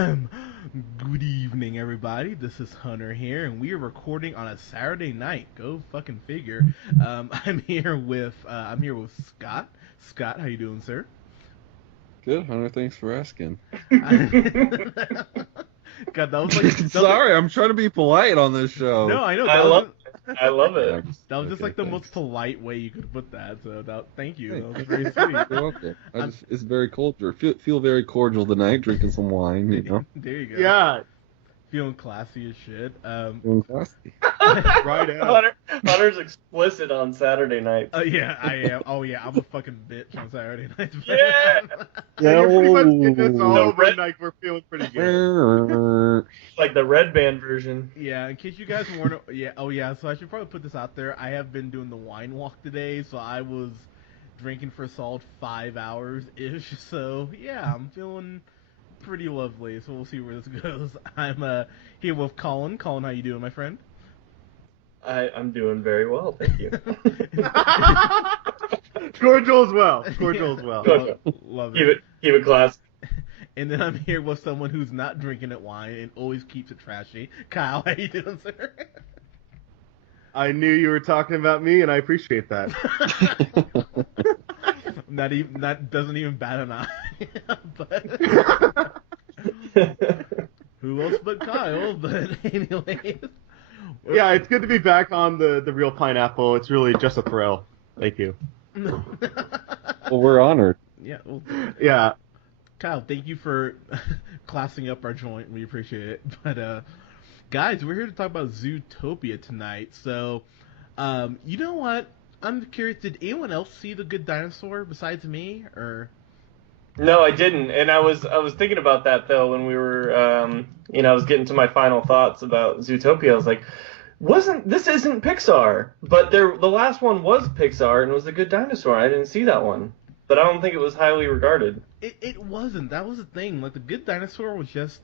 Good evening, everybody. This is Hunter here, and we are recording on a Saturday night. Go fucking figure. I'm here with Scott. Scott, how you doing, sir? Good, Hunter. Thanks for asking. God, that was like Sorry, I'm trying to be polite on this show. no, I know I love it. that was just Okay, like the thanks. most polite way you could put that. So thank you. Hey. That was very sweet. You're welcome. It's very cordial. Feel very cordial tonight, drinking some wine. There you go. Yeah. Feeling classy as shit. Feeling classy. Right out. Hunter's explicit on Saturday night. Yeah, I am. Oh yeah, I'm a fucking bitch on Saturday nights. Yeah. Yeah, You're pretty much getting us all The over red- like we're feeling pretty good. Like the red band version. Yeah, in case you guys weren't, so I should probably put this out there. I have been doing the wine walk today, so I was drinking for a solid 5 hours-ish, so yeah, I'm feeling pretty lovely, so we'll see where this goes. I'm here with Colin. Colin, how you doing, my friend? I'm doing very well, thank you. Cordial as well. Cordial as well. Good. Love Keep it. it classy. And then I'm here with someone who's not drinking at wine and always keeps it trashy. Kyle, how you doing, sir? I knew you were talking about me, and I appreciate that. That doesn't even bat an eye. But who else but Kyle? But anyways. Yeah, it's good to be back on the real pineapple. It's really just a thrill. Thank you. Well, we're honored. Yeah. Well, Yeah. Kyle, thank you for classing up our joint. We appreciate it. But guys, we're here to talk about Zootopia tonight. So, you know what? I'm curious. Did anyone else see The Good Dinosaur besides me, or? No, I didn't, and I was thinking about that though when we were, I was getting to my final thoughts about Zootopia. I was like, this isn't Pixar, but the last one was Pixar and it was The Good Dinosaur. I didn't see that one, but I don't think it was highly regarded. It wasn't. That was the thing. Like, The Good Dinosaur was just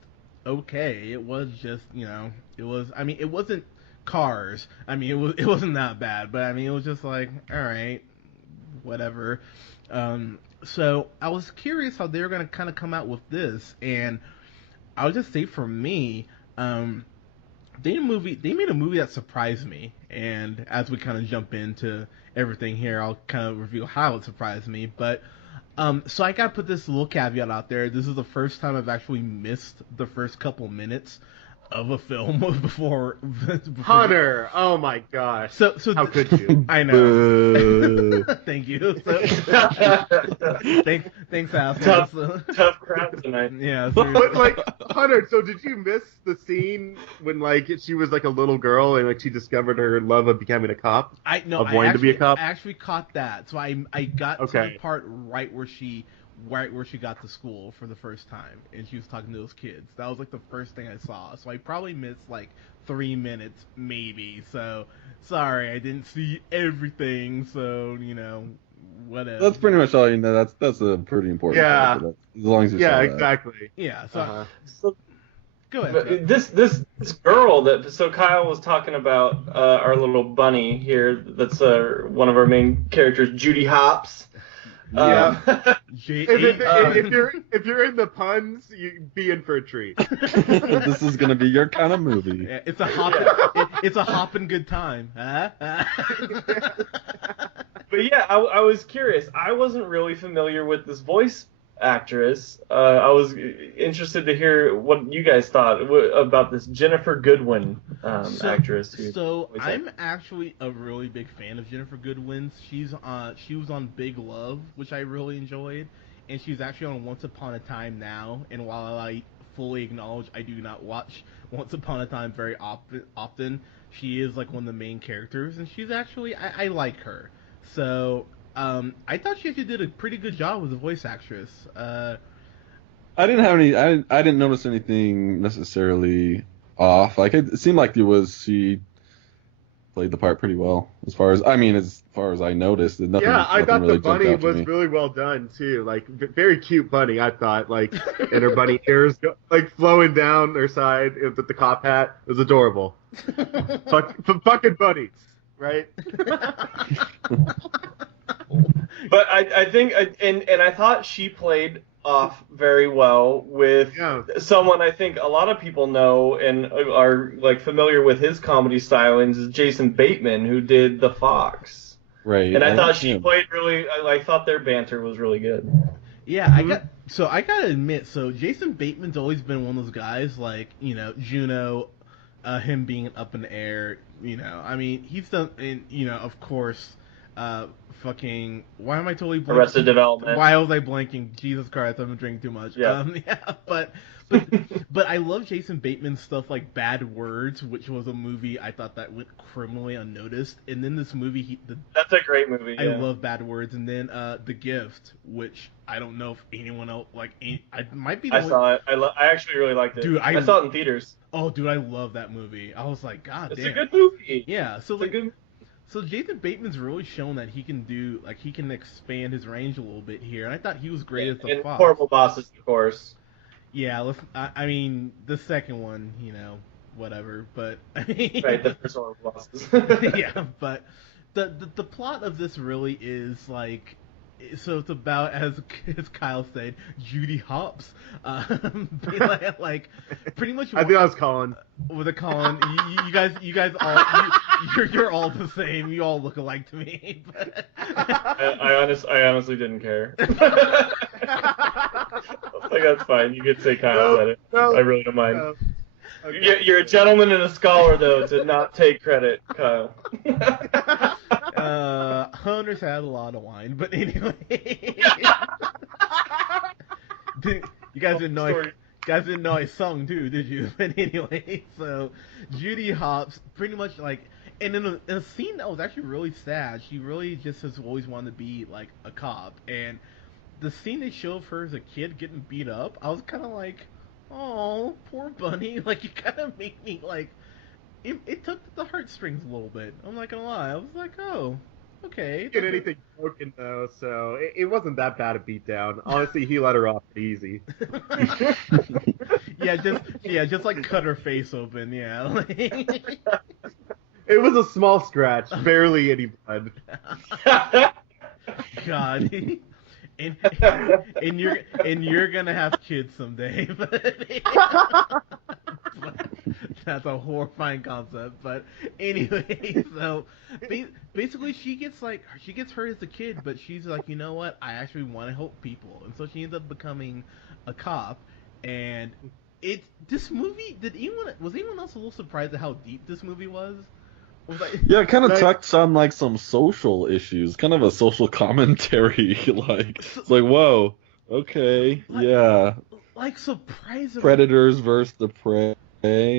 okay. It was just, it was. I mean, it wasn't Cars. I mean, it wasn't that bad, but I mean, it was just like, all right, whatever. So I was curious how they were gonna kind of come out with this, and I'll just say for me, they made a movie that surprised me, and as we kind of jump into everything here, I'll kind of reveal how it surprised me. But so I gotta put this little caveat out there. This is the first time I've actually missed the first couple minutes of a film before Hunter, oh my gosh. So how could you? I know. Thank you. So, thanks, assholes. Tough crowd tonight. Yeah. But like, Hunter, so did you miss the scene when like she was like a little girl and like she discovered her love of becoming a cop? Of wanting to be a cop? I actually caught that. So I got to the part right where she got to school for the first time and she was talking to those kids. That was like the first thing I saw. So I probably missed like 3 minutes maybe. So sorry, I didn't see everything. So whatever. That's pretty much all you know. That's a pretty important. Yeah. Part, as long as you saw that. Exactly. Yeah. So So, go ahead. but this girl so Kyle was talking about our little bunny here. That's one of our main characters, Judy Hopps. Yeah. J8. If you're in the puns, you be in for a treat. This is gonna be your kind of movie. Yeah, it's a hop. It's a hopping good time. Huh? But yeah, I was curious. I wasn't really familiar with this voice actress. I was interested to hear what you guys thought about this Jennifer Goodwin actress. So I'm actually a really big fan of Jennifer Goodwin. She was on Big Love, which I really enjoyed, and she's actually on Once Upon a Time now. And while I fully acknowledge I do not watch Once Upon a Time very often, she is like one of the main characters, and she's actually I like her. So I thought she actually did a pretty good job with the voice actress. I didn't notice anything necessarily off. Like it seemed like she played the part pretty well. As far as I noticed, nothing. Yeah, I nothing thought really the bunny jumped out to was me. really well done too. Like very cute bunny, I thought. Like, and her bunny ears like flowing down her side with the cop hat. It was adorable. Fucking bunnies, right? But I think, and I thought she played off very well with Yeah. someone I think a lot of people know and are like familiar with his comedy stylings is Jason Bateman, who did The Fox. Right. And I thought like she him. played really. I thought their banter was really good. Yeah, I gotta admit, so Jason Bateman's always been one of those guys, like, Juno, him being up in the air, I mean, he's done, and, of course, fucking, why am I totally blanking? Arrested Development. Why was I blanking? Jesus Christ, I've been drinking too much. Yeah. Yeah, but I love Jason Bateman's stuff like Bad Words, which was a movie I thought that went criminally unnoticed, and then this movie, That's a great movie. I Yeah. love Bad Words, and then The Gift, which I don't know if anyone else I might be. I saw it. I actually really liked it. Dude, I saw it in theaters. Oh, dude, I love that movie. I was like, God It's damn. a good movie. Yeah, so It's a like, good. so Jason Bateman's really shown that he can do, like, he can expand his range a little bit here, and I thought he was great as the And Fox. Horrible Bosses, of course. Yeah, I mean, the second one, whatever, but I mean, Right, the first Horrible Bosses. yeah, but the plot of this really is like, so it's about, as Kyle said, Judy Hopps, like pretty much. I think I was Colin. With a Colin, you guys all, you're all the same. You all look alike to me. But... I honestly didn't care. I was like, that's fine. You could say Kyle said it. No, I really don't mind. no. Okay. You're a gentleman and a scholar, though, to not take credit, Kyle. Hunter's had a lot of wine, but anyway. You guys didn't know I sung too, did you? But anyway, so Judy Hopps pretty much like, and in a scene that was actually really sad, she really just has always wanted to be like a cop, and the scene they show of her as a kid getting beat up, I was kind of like, oh, poor Bunny. Like, you kind of make me like, it took the heartstrings a little bit. I'm not gonna lie. I was like, oh, okay. Get anything broken though, so it wasn't that bad a beatdown. Honestly, he let her off pretty easy. just like cut her face open. Yeah. It was a small scratch, barely any blood. God. And you're gonna have kids someday. But that's a horrifying concept. But anyway, so basically she gets hurt as a kid, but she's like, you know what? I actually want to help people, and so she ends up becoming a cop. And this movie, was anyone else a little surprised at how deep this movie was? Yeah, it kind of Like- touched on like some social issues, kind of a social commentary. Like, it's like, whoa, okay, yeah, like surprisingly. predators versus the prey,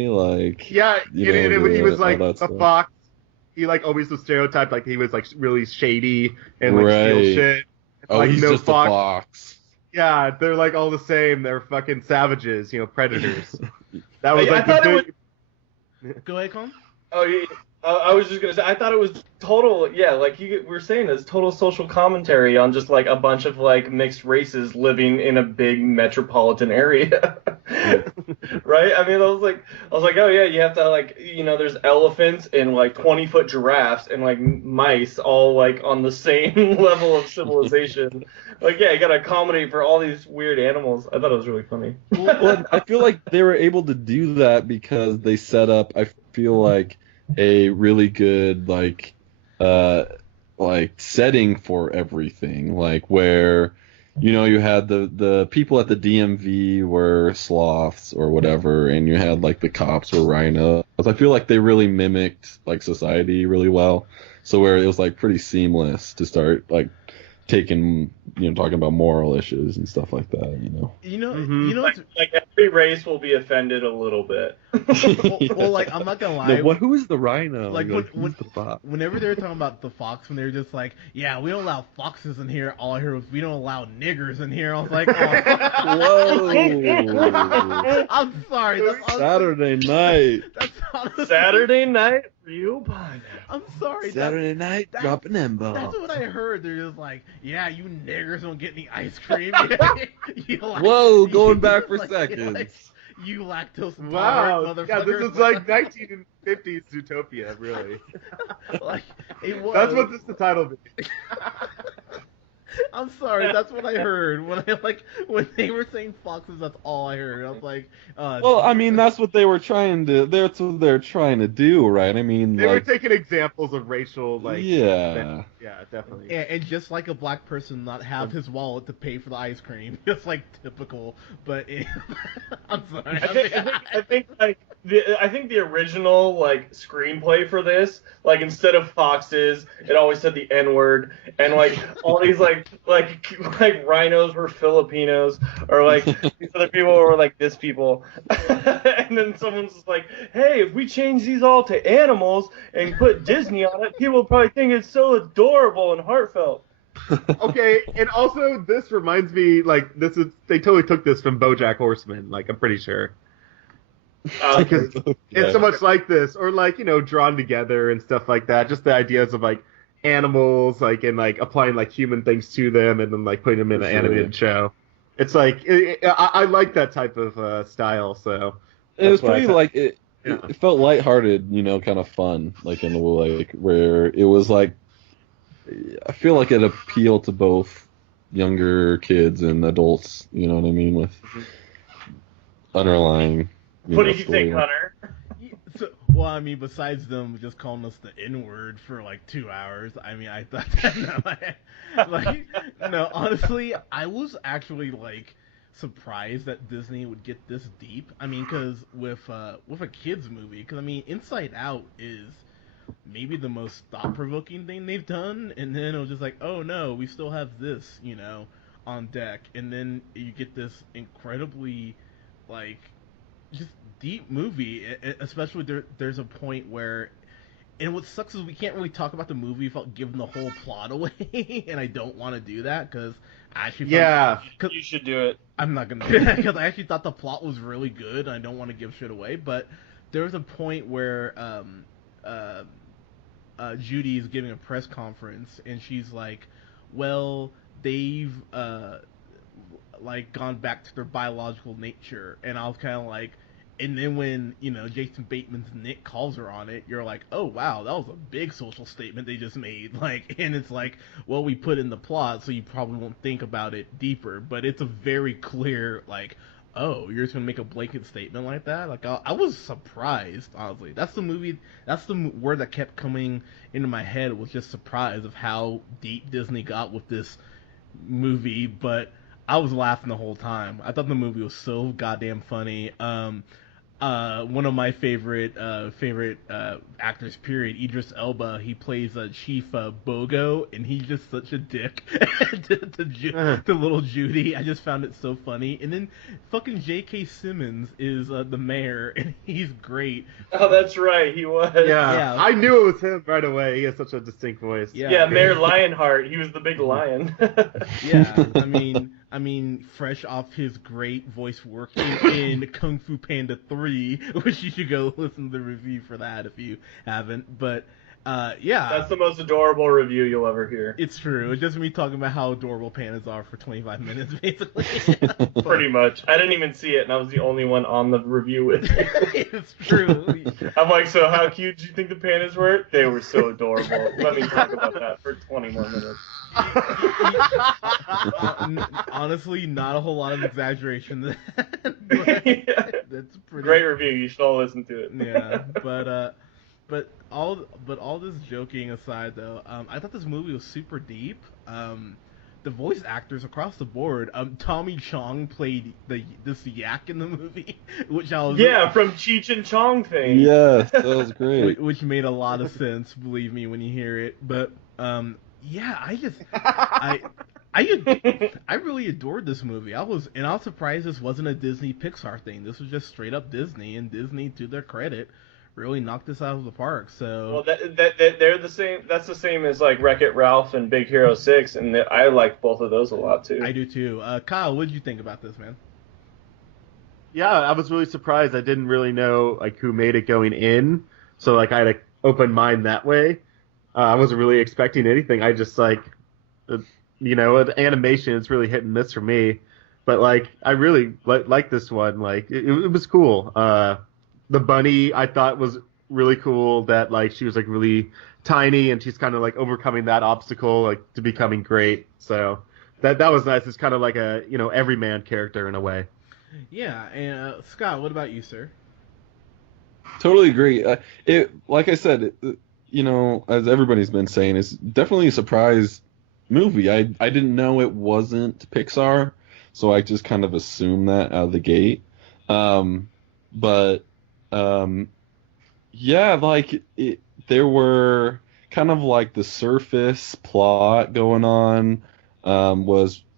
like, Yeah, you and know, he was all like that the stuff. fox. He like always was stereotyped, like he was like really shady and like steal Right. shit. Oh, like he's no just fox. a fox. Yeah, they're like all the same. They're fucking savages, predators. That was I like thought the it big... Go ahead, Colin. Oh, yeah. I was just gonna say, I thought it was total, yeah, like you were saying, it's total social commentary on just like a bunch of like mixed races living in a big metropolitan area, right? I mean, I was like, oh yeah, you have to like, there's elephants and like 20-foot giraffes and like mice all like on the same level of civilization. Like, yeah, you gotta accommodate for all these weird animals. I thought it was really funny. Well, I feel like they were able to do that because they set up, I feel like, a really good like setting for everything, like where you had the people at the DMV were sloths or whatever, and you had like the cops were rhinos. I feel like they really mimicked like society really well, so where it was like pretty seamless to start like talking about moral issues and stuff like that. Like every race will be offended a little bit. well, like, I'm not gonna lie. Who is the rhino? Like, who's the fox? Whenever they were talking about the fox, when they were just like, yeah, we don't allow foxes in here, all I heard was, we don't allow niggers in here. I was like, oh. Whoa! I'm sorry. Saturday night. That's honestly, Saturday night, real pineapple. I'm sorry. Saturday night, that- dropping M-bomb. That's what I heard. They're just like, yeah, you niggers don't get any ice cream. Whoa, going back for seconds. You lactose intolerant Wow. motherfucker. Yeah, this is like 1950s Zootopia, really. Like, it was. That's what the title is. I'm sorry, that's what I heard when they were saying foxes. That's all I heard. I was like, Well, I mean, that's what they were trying to. That's what they're trying to do, right? I mean, They were like, taking examples of racial, like, yeah. yeah, definitely. and just like a black person not have his wallet to pay for the ice cream, just like typical. But I'm sorry. I think the original like screenplay for this, like instead of foxes, it always said the N word, and like all these like rhinos were Filipinos, or like these other people were like this people, and then someone's just like, hey, if we change these all to animals and put Disney on it, people will probably think it's so adorable and heartfelt. Okay, and also this reminds me, like, they totally took this from BoJack Horseman, like, I'm pretty sure. Because it's so much like this, or like, drawn together and stuff like that. Just the ideas of like animals, like, and like applying like human things to them, and then like putting them in an animated show. It's like I like that type of style. So it was pretty like it felt lighthearted, kind of fun, like in the like where it was like I feel like it appealed to both younger kids and adults. You know what I mean, with underlying. What do you think, Hunter? Well, I mean, besides them just calling us the N-word for like 2 hours, I mean, I thought that no, honestly, I was actually like surprised that Disney would get this deep. I mean, because with a kids movie, because I mean, Inside Out is maybe the most thought-provoking thing they've done, and then it was just like, oh no, we still have this, on deck, and then you get this incredibly like just deep movie, especially there's a point where, and what sucks is we can't really talk about the movie without giving the whole plot away, and I don't want to do that because I actually you should do it. I'm not gonna do that because I actually thought the plot was really good, and I don't want to give shit away. But there was a point where Judy is giving a press conference, and she's like, "Well, they've like gone back to their biological nature," and I was kind of like, and then when Jason Bateman's Nick calls her on it, you're like, oh wow, that was a big social statement they just made, like, and it's like, well, we put in the plot so you probably won't think about it deeper, but it's a very clear like, oh, you're just gonna make a blanket statement like that. Like I was surprised, honestly. That's the word that kept coming into my head, was just surprise of how deep Disney got with this movie. But I was laughing the whole time. I thought the movie was so goddamn funny. One of my favorite actors, period, Idris Elba. He plays Chief Bogo, and he's just such a dick to little Judy. I just found it so funny. And then fucking J.K. Simmons is the mayor, and he's great. Oh, that's right, he was. Yeah, I knew it was him right away. He has such a distinct voice. Yeah, Mayor Lionheart. He was the big lion. Yeah, I mean, fresh off his great voice working in Kung Fu Panda 3, which you should go listen to the review for that if you haven't. But yeah, that's the most adorable review you'll ever hear. It's true. It's just me talking about how adorable pandas are for 25 minutes, basically. Pretty much. I didn't even see it, and I was the only one on the review with you. It's true. I'm like, so how cute did you think the pandas were? They were so adorable. Let me talk about that for 20 more minutes. Honestly, not a whole lot of exaggeration. That's pretty great review. You should all listen to it. Yeah, but all this joking aside, though, I thought this movie was super deep. The voice actors across the board. Tommy Chong played this yak in the movie, which I was from Cheech and Chong thing. Yes, that was great. Which made a lot of sense, believe me, when you hear it. But yeah, I really adored this movie. I was surprised this wasn't a Disney Pixar thing. This was just straight up Disney, and Disney, to their credit, really knocked this out of the park. So well, they're the same. That's the same as like Wreck-It Ralph and Big Hero 6, and I like both of those a lot too. I do too. Kyle, what did you think about this, man? Yeah, I was really surprised. I didn't really know like who made it going in, so like I had an open mind that way. I wasn't really expecting anything. I just like, animation is really hit and miss for me. But like, I really like this one. Like, it was cool. The bunny I thought was really cool that like she was like really tiny and she's kind of like overcoming that obstacle like to becoming great. So that was nice. It's kind of like a everyman character in a way. Yeah, and Scott, what about you, sir? Totally agree. It, like I said, as everybody's been saying, it's definitely a surprise movie. I didn't know it wasn't Pixar, so I just kind of assumed that out of the gate. But yeah, like there were kind of like the surface plot going on.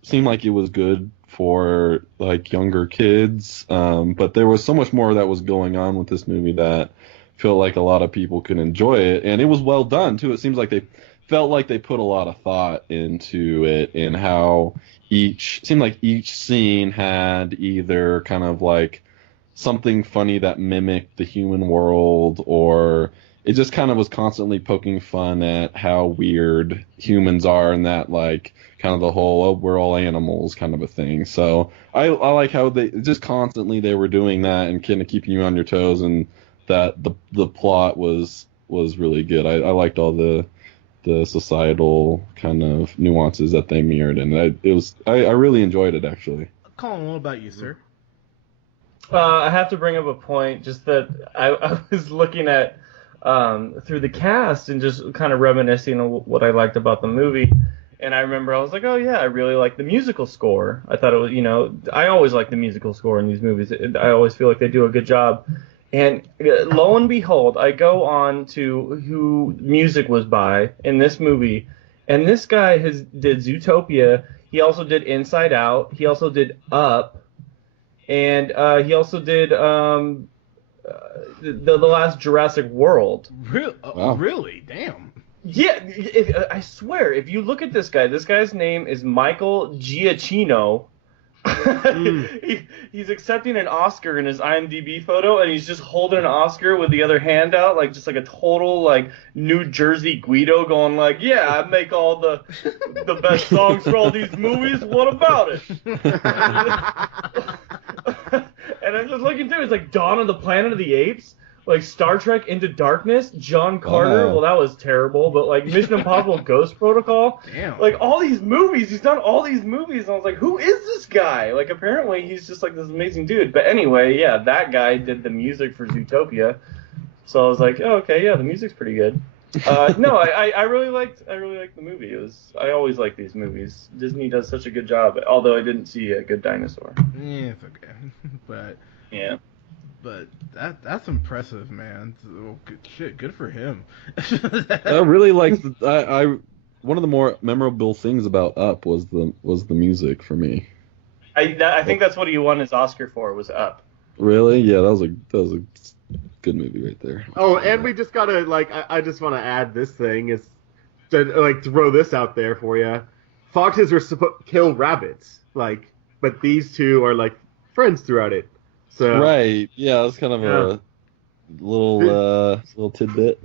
Seemed like it was good for like younger kids, but there was so much more that was going on with this movie that felt like a lot of people could enjoy it, and it was well done too. It seems like they felt like they put a lot of thought into it and how seemed like each scene had either kind of like something funny that mimicked the human world, or it just kind of was constantly poking fun at how weird humans are, and that like kind of the whole we're all animals kind of a thing. So I like how they just constantly they were doing that and kind of keeping you on your toes, and that the plot was really good. I liked all the societal kind of nuances that they mirrored, and I really enjoyed it actually. Colin, what about you, sir? I have to bring up a point, just that I was looking at through the cast and just kind of reminiscing on what I liked about the movie. And I remember I was like, oh yeah, I really like the musical score. I thought it was, I always like the musical score in these movies. I always feel like they do a good job. And lo and behold, I go on to who music was by in this movie, and this guy did Zootopia. He also did Inside Out. He also did Up. And he also did the last Jurassic World. Really? Wow. Really? Damn. Yeah, I swear, if you look at this guy's name is Michael Giacchino. He's accepting an Oscar in his IMDb photo, and he's just holding an Oscar with the other hand out, like just like a total like New Jersey Guido, going like, "Yeah, I make all the best songs for all these movies. What about it?" And I'm just looking through. It's like Dawn of the Planet of the Apes, like Star Trek Into Darkness, John Carter. Oh. Well, that was terrible, but like Mission Impossible Ghost Protocol. Damn. Like all these movies, he's done all these movies, and I was like, who is this guy? Like apparently he's just like this amazing dude. But anyway, yeah, that guy did the music for Zootopia. So I was like, oh, okay, yeah, the music's pretty good. No, I really liked the movie. I always like these movies. Disney does such a good job. Although I didn't see A Good Dinosaur. Yeah, it's okay. But Yeah. But that's impressive, man. So, good for him. I really liked I one of the more memorable things about Up was the music for me. I think that's what he won his Oscar for, was Up. Really? Yeah, that was a good movie right there. Oh, and we just gotta like I just want to add this thing is to like throw this out there for you. Foxes are supposed to kill rabbits, like, but these two are like friends throughout it. So Right. Yeah, that's kind of a little tidbit.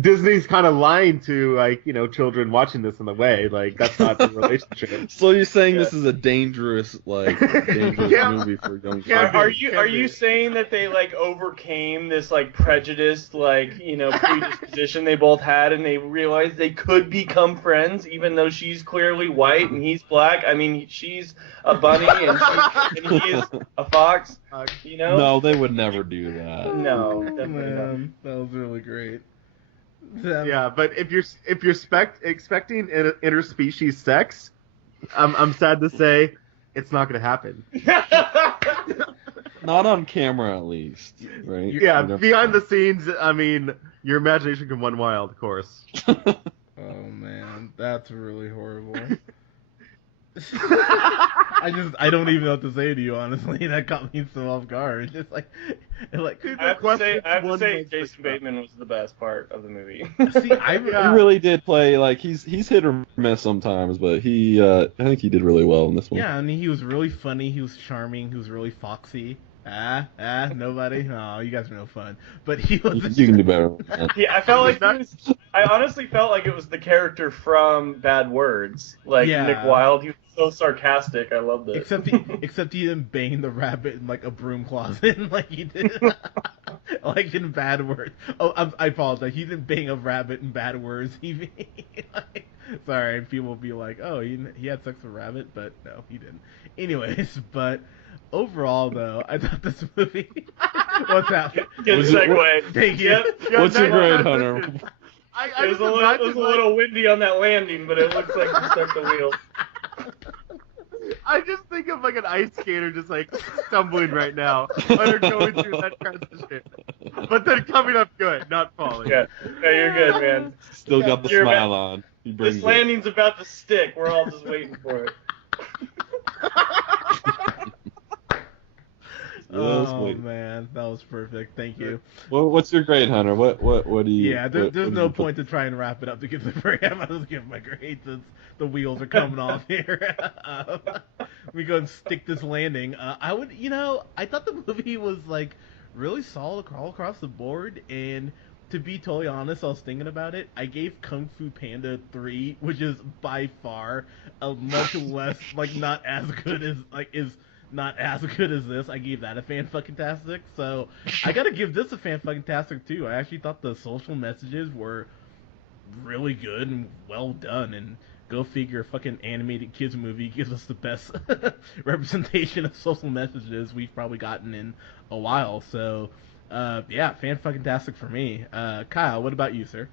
Disney's kind of lying to like children watching this in a way. Like that's not the relationship. So you're saying this is a dangerous movie for young kids? Are you saying that they like overcame this like prejudice, like predisposition they both had, and they realized they could become friends even though she's clearly white and he's black? I mean, she's a bunny and he is a fox. No, they would never do that. No, definitely not. Man, that was really great. Yeah, but if you're expecting interspecies sex, I'm sad to say it's not going to happen. Not on camera, at least, right? Yeah, behind the scenes, I mean, your imagination can run wild, of course. Oh man, that's really horrible. I don't even know what to say to you, honestly. That caught me so off guard. Just like I have to say Jason Bateman was the best part of the movie. See, He really did play like he's hit or miss sometimes, but I think he did really well in this one. Yeah, I mean, he was really funny. He was charming. He was really foxy. Nobody? No, you guys are no fun. But he was. You can do better than that. Yeah, I honestly felt like it was the character from Bad Words, like Nick Wilde. He was so sarcastic. I loved it. Except he didn't bang the rabbit in like a broom closet like he did. like in bad words. Oh, I apologize. He didn't bang a rabbit in bad words. Like, sorry, people will be like, oh, he had sex with a rabbit, but no, he didn't. Anyways, but overall though, I thought this movie. What's that? Good segue. Thank you. Yep. What's your grade, Hunter? It was a little windy on that landing, but it looks like you stuck the wheel. I just think of like an ice skater just like stumbling right now, undergoing through that transition, but then coming up good, not falling. Yeah, no, you're good, man. Still got the You're smile on. He brings This it. landing's about to stick. We're all just waiting for it. Oh man, that was perfect. Thank you. Well, what's your grade, Hunter? What do you? Yeah, there's no point to try and wrap it up to give the grade. I might as well give my grade since the wheels are coming off here. We go and stick this landing. I would, I thought the movie was like really solid all across the board, and to be totally honest, I was thinking about it. I gave Kung Fu Panda 3, which is by far a much less not as good as not as good as this. I gave that a fan-fucking-tastic, so I gotta give this a fan-fucking-tastic too. I actually thought the social messages were really good and well done, and go figure, a fucking animated kids movie gives us the best representation of social messages we've probably gotten in a while, so yeah, fan-fucking-tastic for me. Kyle, what about you, sir?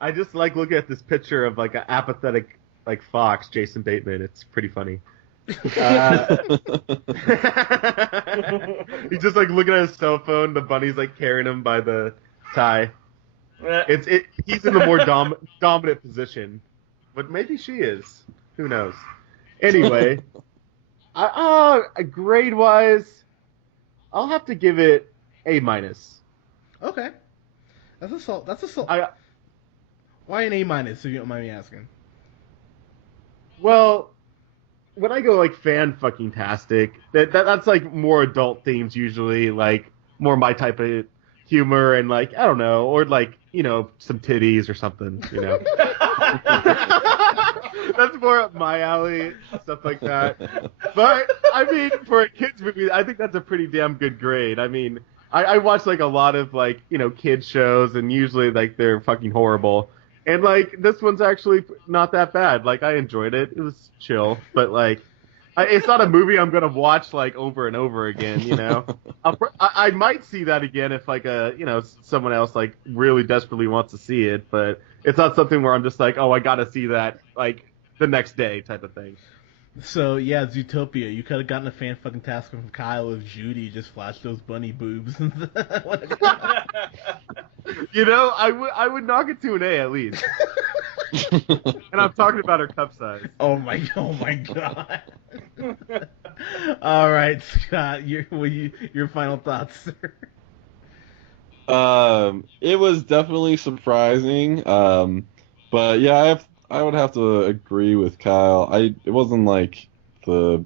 I just like looking at this picture of like an apathetic like fox, Jason Bateman. It's pretty funny. He's just like looking at his cell phone. The bunny's like carrying him by the tie. He's in the more dominant position, but maybe she is. Who knows? Anyway, grade wise, I'll have to give it A minus. Okay, that's a salt. Why an A minus? If you don't mind me asking. Well, when I go like fan-fucking-tastic, that's like more adult themes usually, like more my type of humor and like, I don't know, or like, some titties or something, That's more up my alley, stuff like that. But, I mean, for a kid's movie, I think that's a pretty damn good grade. I mean, I watch like a lot of like, kids shows, and usually like they're fucking horrible. And, like, this one's actually not that bad. Like, I enjoyed it. It was chill. But, like, it's not a movie I'm going to watch, like, over and over again, I might see that again if, like, someone else, like, really desperately wants to see it. But it's not something where I'm just like, oh, I got to see that, like, the next day type of thing. So, yeah, Zootopia. You could have gotten a fan-fucking-tastic from Kyle if Judy just flashed those bunny boobs. I would knock it to an A at least. And I'm talking about her cup size. Oh my god. All right, Scott, your final thoughts, sir. It was definitely surprising. But yeah, I would have to agree with Kyle. It wasn't like the,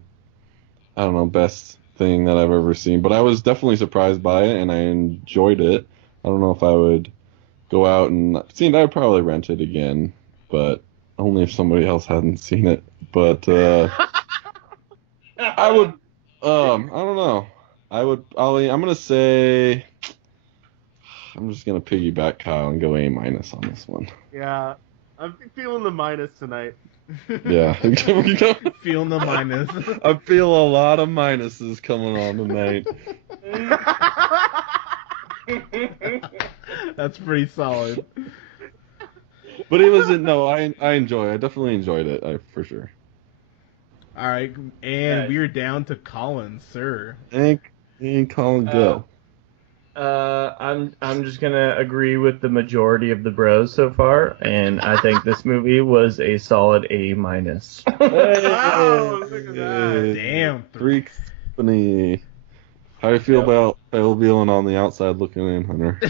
I don't know, best thing that I've ever seen, but I was definitely surprised by it and I enjoyed it. I don't know if I would go out and see it. I would probably rent it again, but only if somebody else hadn't seen it. But I would. I don't know. I'm gonna say. I'm just gonna piggyback Kyle and go A minus on this one. Yeah, I'm feeling the minus tonight. Yeah, Feeling the minus. I feel a lot of minuses coming on tonight. That's pretty solid. But it wasn't. No, I definitely enjoyed it. For sure. All right, and we're down to Colin, sir. And Colin, go. I'm just gonna agree with the majority of the bros so far, and I think this movie was a solid A minus. Oh, look at that! Damn, Three Company. How do you feel about Phil Beelan on the outside looking in, Hunter?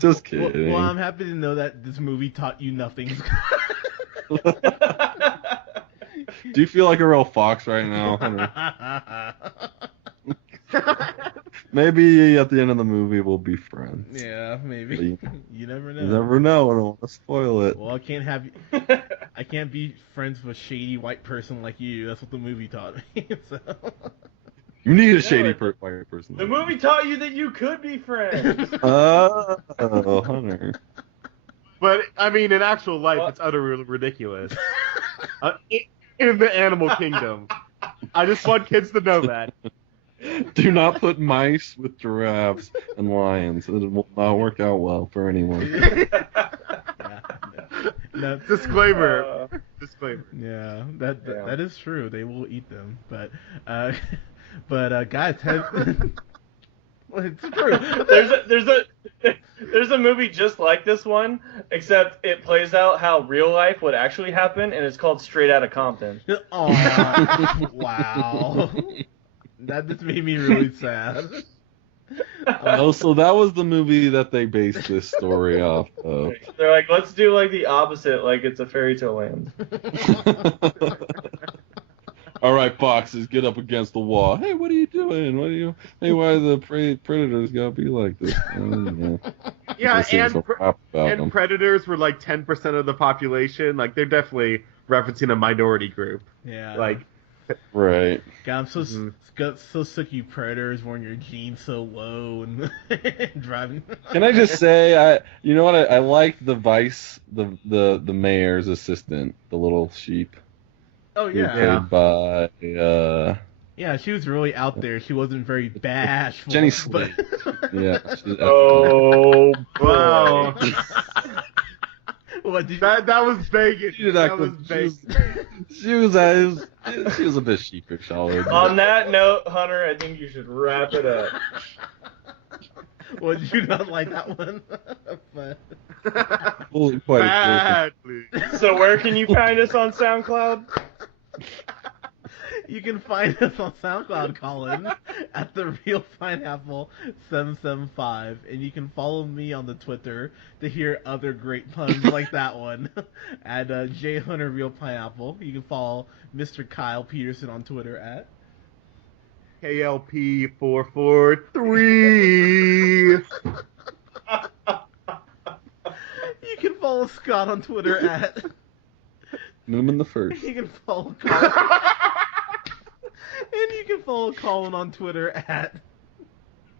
Just kidding. Well, I'm happy to know that this movie taught you nothing. Do you feel like a real fox right now, Hunter? Maybe at the end of the movie we'll be friends. Yeah, maybe. You never know. You never know. I don't want to spoil it. Well, I can't be friends with a shady white person like you. That's what the movie taught me. So. You need a shady white person. The movie taught you that you could be friends. Oh, Hunter. But I mean, in actual life, it's utterly ridiculous. In the animal kingdom, I just want kids to know that. Do not put mice with giraffes and lions. It will not work out well for anyone. No. Disclaimer. Disclaimer. Yeah, that is true. They will eat them, but guys, well, it's true. There's a movie just like this one, except it plays out how real life would actually happen, and it's called Straight Outta Compton. Oh, wow. That just made me really sad. Oh, so that was the movie that they based this story off of. They're like, let's do like the opposite, like it's a fairy tale land. All right, foxes, get up against the wall. Hey, what are you doing? Hey, why the predators gotta be like this? Yeah, and predators were like 10% of the population. Like, they're definitely referencing a minority group. Yeah. Like, right. God, I'm so sick of you predators wearing your jeans so low and driving. Can I just say, you know what? I liked the the mayor's assistant, the little sheep. Oh yeah. Played by yeah, she was really out there. She wasn't very bashful. Jenny Slate. Yeah. Oh, wow. What did that was Vegas. That was Vegas. She was a bit sheepish. On that note, Hunter, I think you should wrap it up. Well, did you not like that one? Badly. So where can you find us on SoundCloud? You can find us on SoundCloud, Colin, at The Real Pineapple 775, and you can follow me on the Twitter to hear other great puns like that one at JHunter Real Pineapple. You can follow Mr. Kyle Peterson on Twitter at KLP443. You can follow Scott on Twitter at Newman the First. You can follow Colin. And you can follow Colin on Twitter at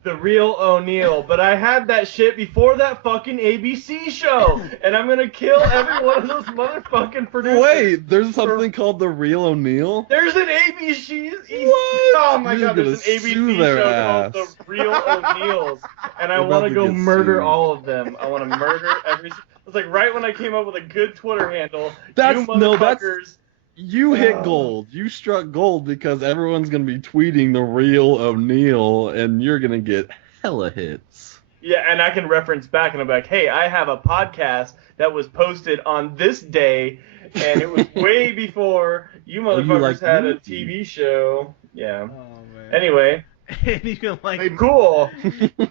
The Real O'Neill. But I had that shit before that fucking ABC show, and I'm gonna kill every one of those motherfucking producers. Wait, there's something called The Real O'Neill? There's an ABC. What? Oh my You're god, there's an ABC sue show their called ass. The Real O'Neills, and I We're want about to to go get murder sued. all of them. I want to murder every. It's like right when I came up with a good Twitter handle. That's you no, that's motherfuckers. you hit gold. You struck gold because everyone's gonna be tweeting The Real O'Neill, and you're gonna get hella hits. Yeah, and I can reference back and I'm like, hey, I have a podcast that was posted on this day, and it was way before you motherfuckers had a TV show. Yeah. Oh man. Anyway. And you can like cool.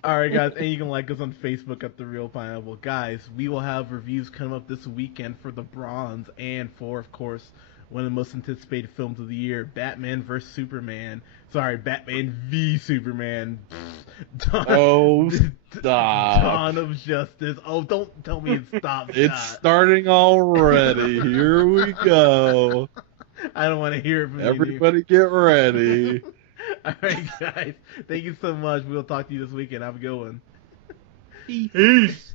Alright guys, and you can like us on Facebook at The Real Pineapple. Guys, we will have reviews come up this weekend for the Bronze and for, of course, one of the most anticipated films of the year, Batman vs. Superman. Sorry, Batman v Superman. Oh, stop. Dawn of Justice. Oh, don't tell me it stops. It's starting already. Here we go. I don't want to hear it from you. Everybody get ready. Alright guys, thank you so much. We'll talk to you this weekend. Have a good one. Peace.